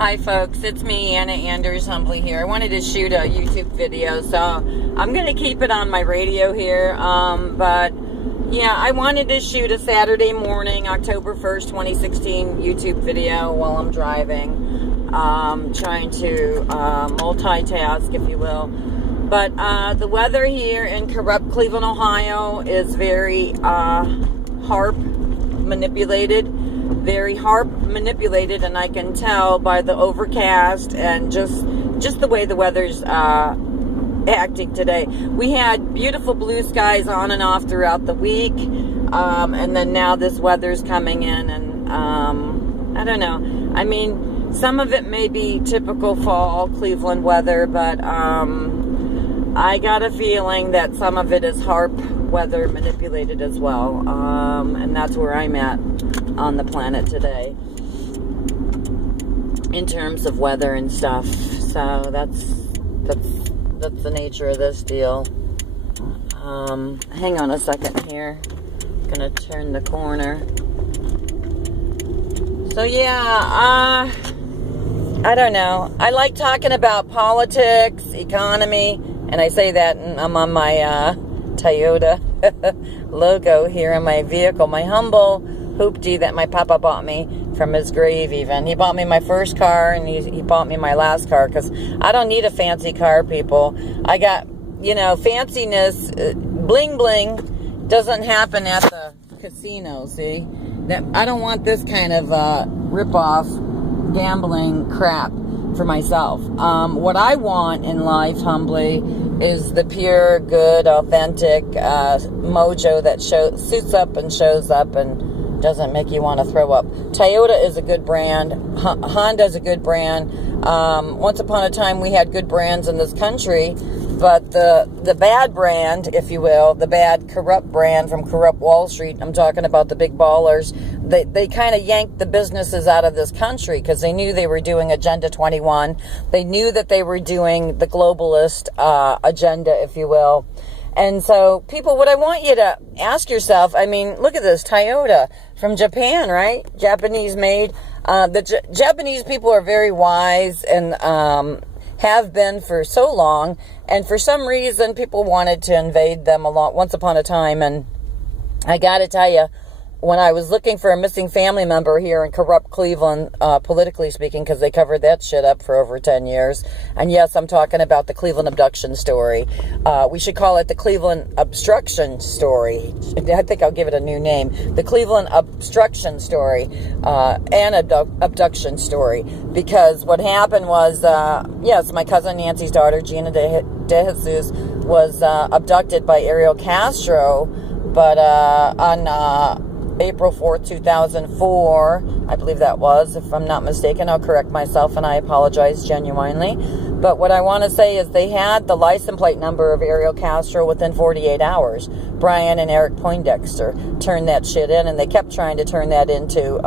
Hi folks, it's me, Anna Anders Humbly here. I wanted to shoot a YouTube video, so I'm going to keep it on my radio here. But yeah, I wanted to shoot a Saturday morning, October 1st, 2016 YouTube video while I'm driving. Trying to multitask, if you will. But the weather here in corrupt Cleveland, Ohio is very HAARP manipulated. Very HAARP manipulated, and I can tell by the overcast and just the way the weather's acting today. We had beautiful blue skies on and off throughout the week, and then now this weather's coming in, and I don't know. I mean, some of it may be typical fall Cleveland weather, but I got a feeling that some of it is HAARP weather manipulated as well, and that's where I'm at on the planet today in terms of weather and stuff. So that's the nature of this deal. Hang on a second here. I'm gonna turn the corner. So yeah, I don't know. I like talking about politics, economy, and I say that, and I'm on my Toyota logo here in my vehicle, my humble hoopty that my papa bought me from his grave even. He bought me my first car, and he bought me my last car, because I don't need a fancy car, people. I got, fanciness, bling bling doesn't happen at the casino, see? That I don't want this kind of rip-off gambling crap for myself. What I want in life, humbly, is the pure, good, authentic mojo that suits up and shows up and doesn't make you want to throw up. Toyota is a good brand. Honda is a good brand. Once upon a time, we had good brands in this country, but the bad brand, if you will, the bad corrupt brand from corrupt Wall Street, I'm talking about the big ballers, they kind of yanked the businesses out of this country because they knew they were doing Agenda 21. They knew that they were doing the globalist agenda, if you will. And so, people, what I want you to ask yourself, I mean, look at this, Toyota from Japan, right? Japanese made. The Japanese people are very wise and have been for so long. And for some reason, people wanted to invade them once upon a time. And I got to tell you, when I was looking for a missing family member here in corrupt Cleveland, politically speaking, because they covered that shit up for over 10 years. And yes, I'm talking about the Cleveland abduction story. We should call it the Cleveland obstruction story. I think I'll give it a new name. The Cleveland obstruction story and abduction story. Because what happened was, yes, my cousin Nancy's daughter, Gina De Jesus, was abducted by Ariel Castro, but on April 4th, 2004, I believe that was, if I'm not mistaken. I'll correct myself, and I apologize genuinely. But what I want to say is they had the license plate number of Ariel Castro within 48 hours. Brian and Eric Poindexter turned that shit in, and they kept trying to turn that into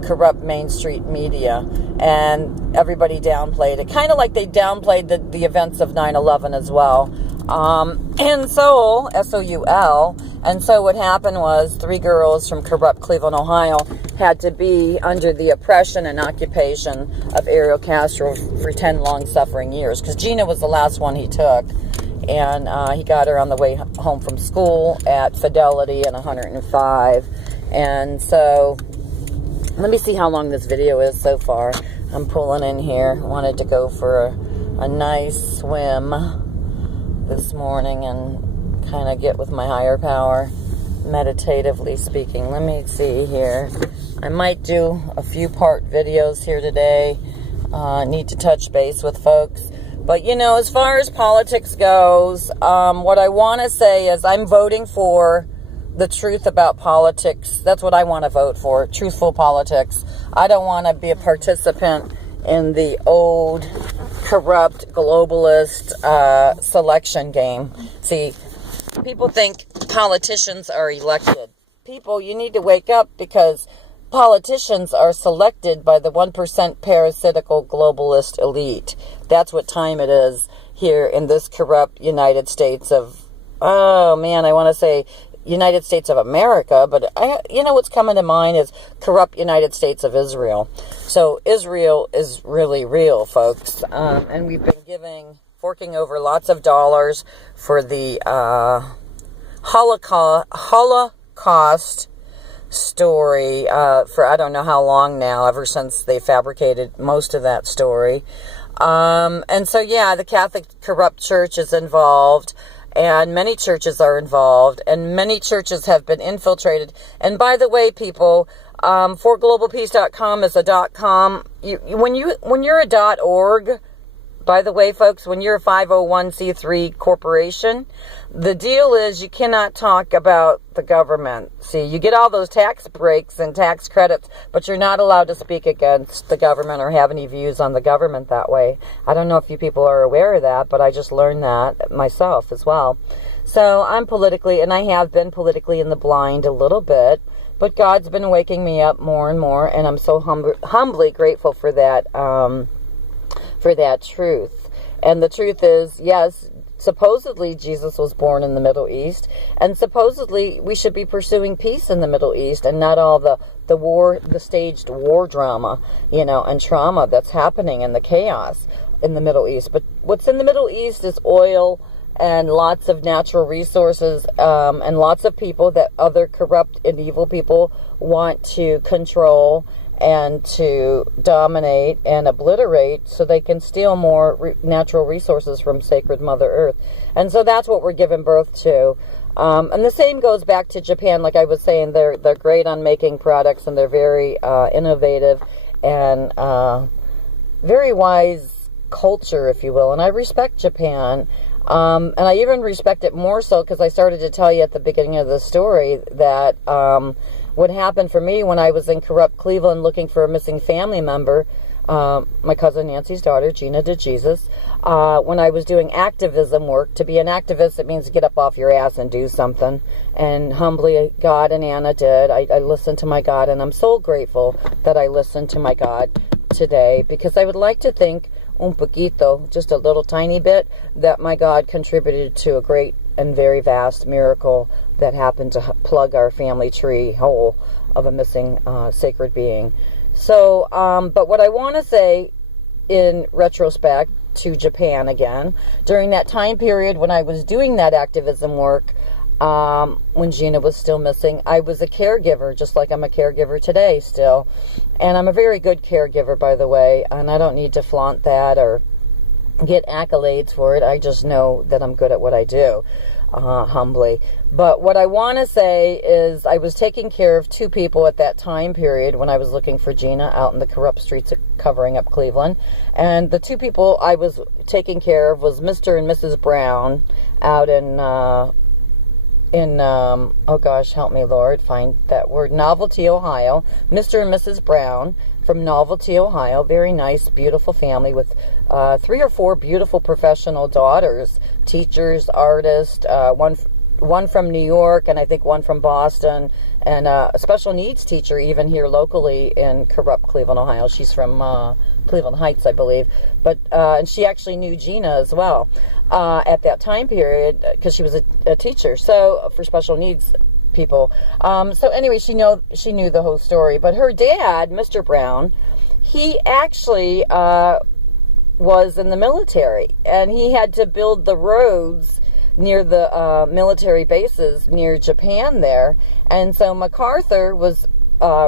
corrupt Main Street media. And everybody downplayed it. Kind of like they downplayed the events of 9/11 as well. And Soul, S-O-U-L, and so what happened was 3 girls from corrupt Cleveland, Ohio had to be under the oppression and occupation of Ariel Castro for 10 long-suffering years, because Gina was the last one he took, and he got her on the way home from school at Fidelity and 105, and so let me see how long this video is so far. I'm pulling in here. Wanted to go for a nice swim this morning and kind of get with my higher power, meditatively speaking. Let me see here. I might do a few part videos here today. Need to touch base with folks. But, as far as politics goes, what I want to say is I'm voting for the truth about politics. That's what I want to vote for, truthful politics. I don't want to be a participant in the old, corrupt, globalist selection game. See, people think politicians are elected. People, you need to wake up, because politicians are selected by the 1% parasitical globalist elite. That's what time it is here in this corrupt United States of, oh man, I want to say United States of America, but what's coming to mind is corrupt United States of Israel. So Israel is really real, folks. And we've been forking over lots of dollars for the Holocaust story for I don't know how long now, ever since they fabricated most of that story. And so, yeah, the Catholic corrupt church is involved, and many churches are involved, and many churches have been infiltrated. And by the way, people, forglobalpeace.com is a .com. When you're a .org, by the way, folks, when you're a 501c3 corporation, the deal is you cannot talk about the government. See, you get all those tax breaks and tax credits, but you're not allowed to speak against the government or have any views on the government that way. I don't know if you people are aware of that, but I just learned that myself as well. So I'm politically, and I have been politically in the blind a little bit, but God's been waking me up more and more, and I'm so humbly grateful for that truth. And the truth is, yes, supposedly Jesus was born in the Middle East, and supposedly we should be pursuing peace in the Middle East and not all the staged war drama, and trauma that's happening and the chaos in the Middle East. But what's in the Middle East is oil and lots of natural resources, and lots of people that other corrupt and evil people want to control and to dominate and obliterate so they can steal more natural resources from sacred Mother Earth. And so that's what we're giving birth to. And the same goes back to Japan. Like I was saying, they're great on making products, and they're very innovative and very wise culture, if you will. And I respect Japan. And I even respect it more so because I started to tell you at the beginning of the story that what happened for me when I was in corrupt Cleveland looking for a missing family member, my cousin Nancy's daughter, Gina DeJesus, when I was doing activism work. To be an activist, it means get up off your ass and do something. And humbly, God and Anna did. I listened to my God, and I'm so grateful that I listened to my God today, because I would like to think, un poquito, just a little tiny bit, that my God contributed to a great and very vast miracle that happened to plug our family tree whole of a missing sacred being. So, but what I want to say in retrospect to Japan again, during that time period when I was doing that activism work, when Gina was still missing, I was a caregiver, just like I'm a caregiver today still. And I'm a very good caregiver, by the way, and I don't need to flaunt that or get accolades for it. I just know that I'm good at what I do, humbly. But what I want to say is I was taking care of two people at that time period when I was looking for Gina out in the corrupt streets of covering up Cleveland. And the two people I was taking care of was Mr. and Mrs. Brown out in oh gosh, help me, Lord, find that word, Novelty, Ohio. Mr. and Mrs. Brown from Novelty, Ohio. Very nice, beautiful family with 3 or 4 beautiful professional daughters, teachers, artists, one from New York, and I think one from Boston, and a special needs teacher even here locally in corrupt Cleveland, Ohio. She's from Cleveland Heights, I believe. But and she actually knew Gina as well at that time period, because she was a teacher, so for special needs people. So anyway, she knew the whole story. But her dad, Mr. Brown, he actually was in the military, and he had to build the roads near the military bases near Japan there. And so MacArthur was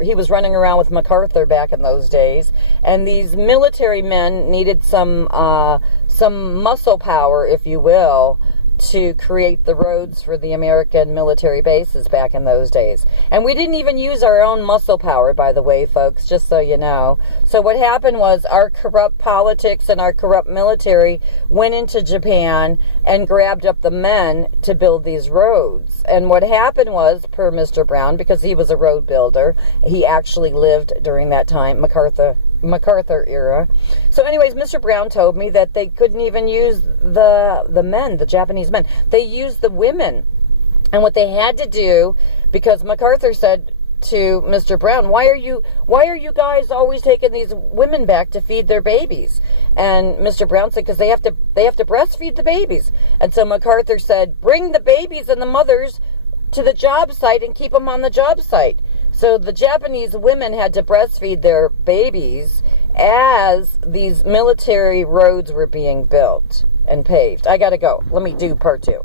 he was running around with MacArthur back in those days, and these military men needed some muscle power, if you will, to create the roads for the American military bases back in those days. And we didn't even use our own muscle power, by the way, folks, just so you know. So what happened was our corrupt politics and our corrupt military went into Japan and grabbed up the men to build these roads. And what happened was, per Mr. Brown, because he was a road builder, he actually lived during that time, MacArthur era. So anyways, Mr. Brown told me that they couldn't even use the men, the Japanese men. They used the women. And what they had to do, because MacArthur said to Mr. Brown, why are you guys always taking these women back to feed their babies? And Mr. Brown said, because they have to breastfeed the babies. And so MacArthur said, bring the babies and the mothers to the job site and keep them on the job site. So the Japanese women had to breastfeed their babies as these military roads were being built and paved. I gotta go. Let me do part 2.